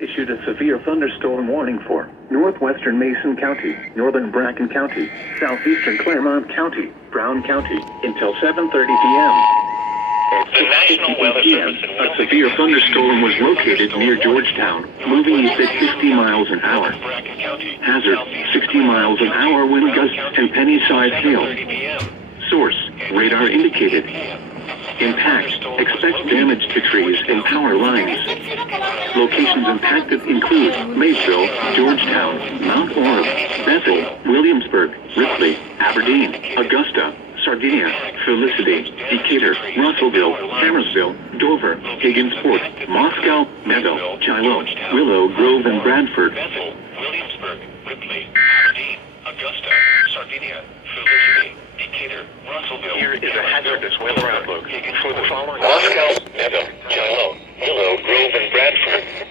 Issued a severe thunderstorm warning for northwestern Mason County, northern Bracken County, southeastern Claremont County, Brown County, until 7:30 p.m. At The National Weather p.m., Service in a severe thunderstorm was located near Georgetown, moving east at 60 miles an hour. Hazard, 60 miles an hour wind gusts and penny-sized hail. Source, radar indicated. Impact, expect damage to trees and power lines. Locations impacted include Maysville, Georgetown, Mount Orab, Bethel, Williamsburg, Ripley, Aberdeen, Augusta, Sardinia, Felicity, Decatur, Russellville, Hammersville, Dover, Higginsport, Moscow, Meadow, Shiloh, Willow Grove, and Bradford. Bethel, Williamsburg, Ripley, Aberdeen, Augusta, Sardinia, Felicity, Decatur, Russellville. Here is a hazardous weather outlook for the following. Moscow, Meadow, Shiloh, Willow Grove, and Bradford.